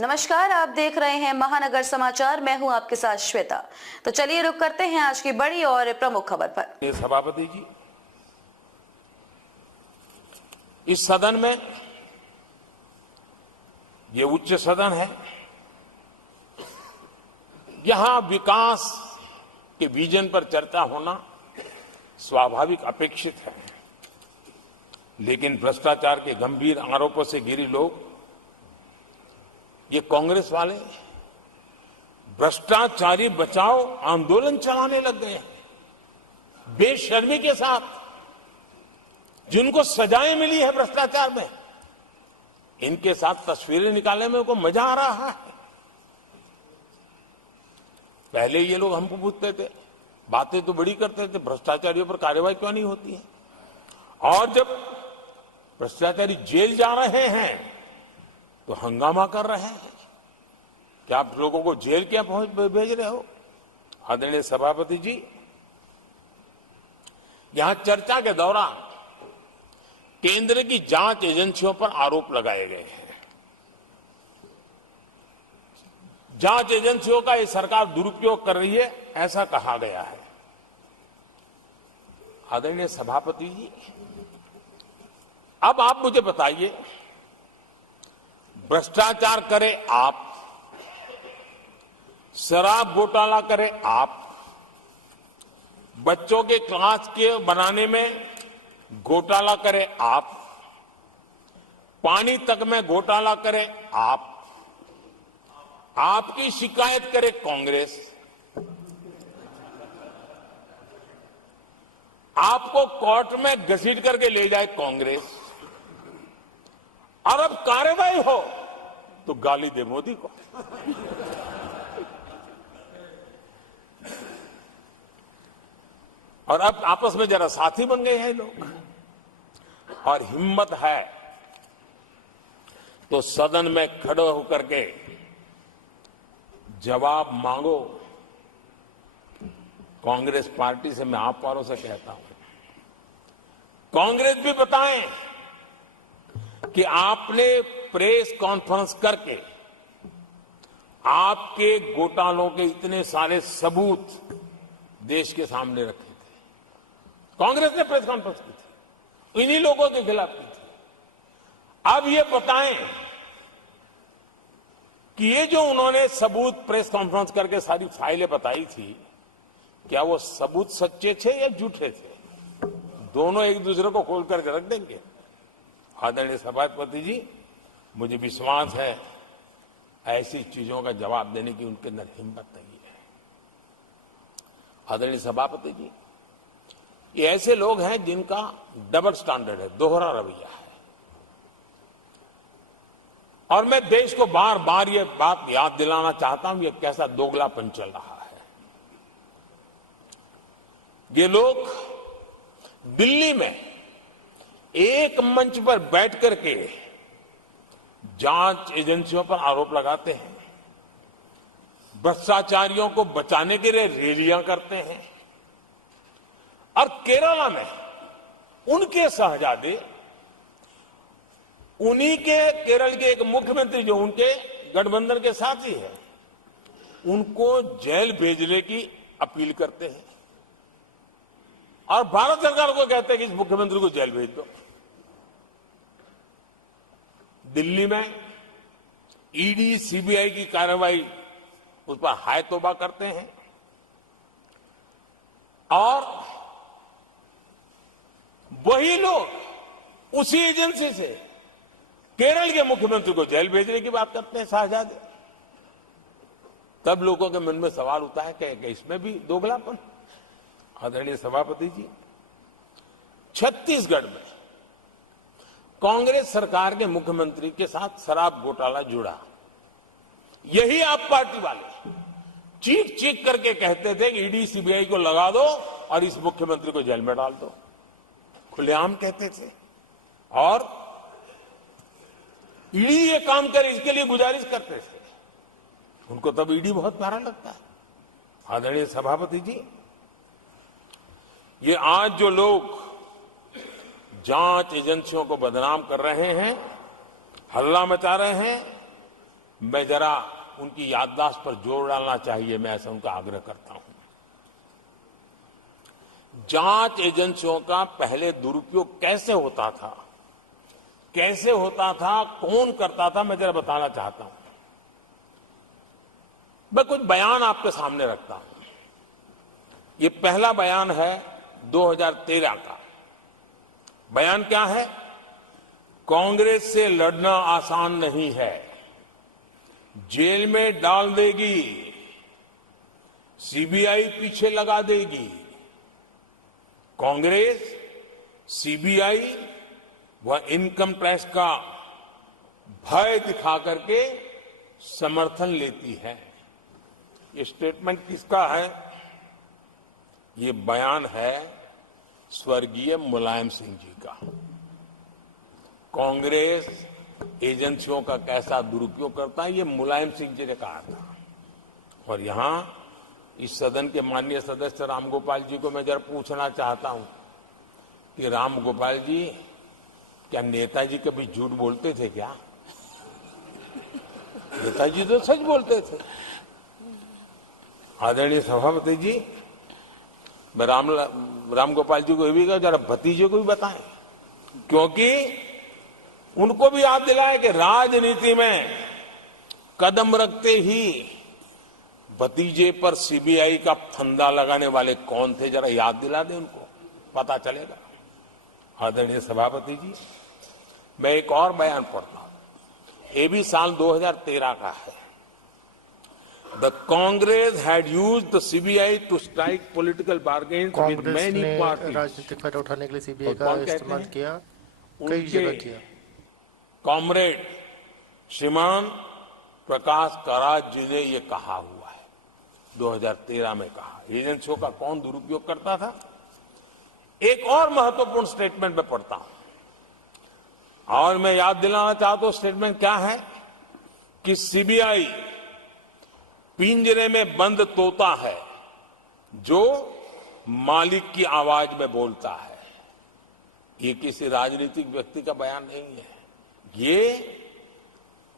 नमस्कार, आप देख रहे हैं महानगर समाचार। मैं हूं आपके साथ श्वेता। तो चलिए रुक करते हैं आज की बड़ी और प्रमुख खबर पर। सभापति जी, इस सदन में, ये उच्च सदन है, यहां विकास के विजन पर चर्चा होना स्वाभाविक अपेक्षित है, लेकिन भ्रष्टाचार के गंभीर आरोपों से घिरे लोग, ये कांग्रेस वाले भ्रष्टाचारी बचाओ आंदोलन चलाने लग गए हैं बेशर्मी के साथ। जिनको सजाएं मिली है भ्रष्टाचार में, इनके साथ तस्वीरें निकालने में उनको मजा आ रहा है। पहले ये लोग हमको पूछते थे, बातें तो बड़ी करते थे, भ्रष्टाचारियों पर कार्रवाई क्यों नहीं होती है। और जब भ्रष्टाचारी जेल जा रहे हैं तो हंगामा कर रहे हैं। क्या आप लोगों को जेल क्या भेज रहे हो? आदरणीय सभापति जी, यहां चर्चा के दौरान केंद्र की जांच एजेंसियों पर आरोप लगाए गए हैं। जांच एजेंसियों का ये सरकार दुरुपयोग कर रही है, ऐसा कहा गया है। आदरणीय सभापति जी, अब आप मुझे बताइए, भ्रष्टाचार करे आप, शराब घोटाला करे आप, बच्चों के क्लास के बनाने में घोटाला करे आप, पानी तक में घोटाला करे आप, आपकी शिकायत करे कांग्रेस, आपको कोर्ट में घसीट करके ले जाए कांग्रेस, और अब कार्रवाई हो तो गाली दे मोदी को। और अब आपस में जरा साथी बन गए हैं लोग। और हिम्मत है तो सदन में खड़े होकर के जवाब मांगो। कांग्रेस पार्टी से मैं आप वालों से कहता हूं, कांग्रेस भी बताएं कि आपने प्रेस कॉन्फ्रेंस करके आपके घोटालों के इतने सारे सबूत देश के सामने रखे थे। कांग्रेस ने प्रेस कॉन्फ्रेंस की थी, इन्हीं लोगों के खिलाफ की थी। अब ये बताएं कि ये जो उन्होंने सबूत प्रेस कॉन्फ्रेंस करके सारी फाइलें बताई थी, क्या वो सबूत सच्चे थे या झूठे थे? दोनों एक दूसरे को खोल करके रख देंगे। आदरणीय सभापति जी, मुझे विश्वास है ऐसी चीजों का जवाब देने की उनके अंदर हिम्मत नहीं है। आदरणीय सभापति जी, ये ऐसे लोग हैं जिनका डबल स्टैंडर्ड है, दोहरा रवैया है। और मैं देश को बार बार ये बात याद दिलाना चाहता हूं, ये कैसा दोगलापन चल रहा है। ये लोग दिल्ली में एक मंच पर बैठ करके जांच एजेंसियों पर आरोप लगाते हैं, भ्रष्टाचारियों को बचाने के लिए रैलियां करते हैं, और केरला में उनके शहजादे, उन्हीं के केरल के एक मुख्यमंत्री जो उनके गठबंधन के साथी है, उनको जेल भेजने की अपील करते हैं, और भारत सरकार को कहते हैं कि इस मुख्यमंत्री को जेल भेज दो। दिल्ली में ईडी सीबीआई की कार्रवाई उस पर हाय तौबा करते हैं, और वही लोग उसी एजेंसी से केरल के मुख्यमंत्री को जेल भेजने की बात करते हैं, शहजादे। तब लोगों के मन में सवाल उठता है कि इसमें भी दोगलापन। आदरणीय सभापति जी, छत्तीसगढ़ में कांग्रेस सरकार के मुख्यमंत्री के साथ शराब घोटाला जुड़ा। यही आप पार्टी वाले चीख चीख करके कहते थे कि ईडी सीबीआई को लगा दो और इस मुख्यमंत्री को जेल में डाल दो, खुलेआम कहते थे। और ईडी ये काम करे इसके लिए गुजारिश करते थे। उनको तब ईडी बहुत प्यारा लगता है। आदरणीय सभापति जी, ये आज जो लोग जांच एजेंसियों को बदनाम कर रहे हैं, हल्ला मचा रहे हैं, मैं जरा उनकी याददाश्त पर जोर डालना चाहिए, मैं ऐसा उनका आग्रह करता हूं। जांच एजेंसियों का पहले दुरुपयोग कैसे होता था, कौन करता था, मैं जरा बताना चाहता हूं। मैं कुछ बयान आपके सामने रखता हूं। ये पहला बयान है 2013 का। बयान क्या है? कांग्रेस से लड़ना आसान नहीं है, जेल में डाल देगी, सीबीआई पीछे लगा देगी। कांग्रेस सीबीआई व इनकम टैक्स का भय दिखा करके समर्थन लेती है। ये स्टेटमेंट किसका है? ये बयान है स्वर्गीय मुलायम सिंह जी का। कांग्रेस एजेंसियों का कैसा दुरुपयोग करता है, ये मुलायम सिंह जी ने कहा था। और यहां इस सदन के माननीय सदस्य रामगोपाल जी को मैं जरा पूछना चाहता हूं कि रामगोपाल जी, क्या नेताजी कभी झूठ बोलते थे क्या? नेताजी तो सच बोलते थे। आदरणीय सभापति जी, मैं रामगोपाल जी को ये भी कहा जरा भतीजे को भी बताएं, क्योंकि उनको भी याद दिलाए कि राजनीति में कदम रखते ही भतीजे पर सीबीआई का फंदा लगाने वाले कौन थे, जरा याद दिला दें उनको, पता चलेगा। आदरणीय सभापति जी, मैं एक और बयान पढ़ता हूं। ये भी साल 2013 का है। The Congress had used the CBI to strike political bargains with Congress many ने parties. राजनीतिक फायदा उठाने के लिए सीबीआई और का कौन कहते इस्तेमाल हैं? किया, कई जगह किया। कॉमरेड श्रीमान प्रकाश कराज जी ने ये कहा हुआ है, 2013 में कहा। एजेंसियों का कौन दुरुपयोग करता था? एक और महत्वपूर्ण स्टेटमेंट में पढ़ता हूं और मैं याद दिलाना चाहता हूं स्टेटमेंट क्या है कि सीबीआई पिंजरे में बंद तोता है जो मालिक की आवाज में बोलता है। ये किसी राजनीतिक व्यक्ति का बयान नहीं है, ये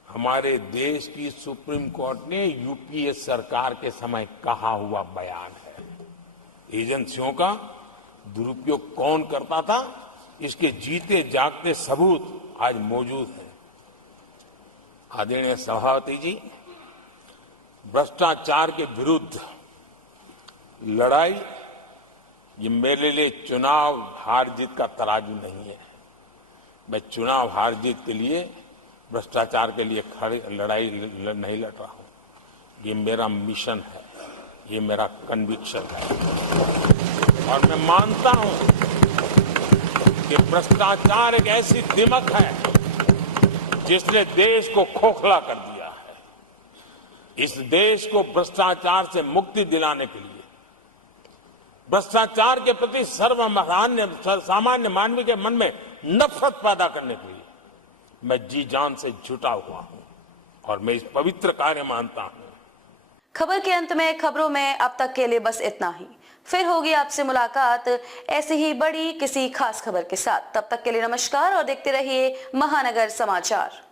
हमारे देश की सुप्रीम कोर्ट ने यूपीए सरकार के समय कहा हुआ बयान है। एजेंसियों का दुरुपयोग कौन करता था, इसके जीते जागते सबूत आज मौजूद हैं। आदरणीय सभापति जी, भ्रष्टाचार के विरुद्ध लड़ाई ये मेरे लिए चुनाव हार जीत का तराजू नहीं है। मैं चुनाव हार जीत के लिए, भ्रष्टाचार के लिए लड़ाई नहीं लड़ रहा हूं। ये मेरा मिशन है, ये मेरा कन्विक्शन है। और मैं मानता हूं कि भ्रष्टाचार एक ऐसी दिमक है जिसने देश को खोखला कर दिया है। इस देश को भ्रष्टाचार से मुक्ति दिलाने के लिए, भ्रष्टाचार के प्रति सामान्य मानवी के मन में नफरत पैदा करने के लिए मैं जी जान से जुटा हुआ हूं और मैं इस पवित्र कार्य मानता हूं। खबर के अंत में खबरों में अब तक के लिए बस इतना ही। फिर होगी आपसे मुलाकात ऐसी ही बड़ी किसी खास खबर के साथ। तब तक के लिए नमस्कार और देखते रहिए महानगर समाचार।